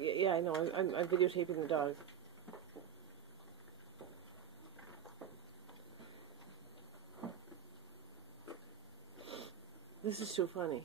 Yeah, I know. I'm videotaping the dog. This is too funny.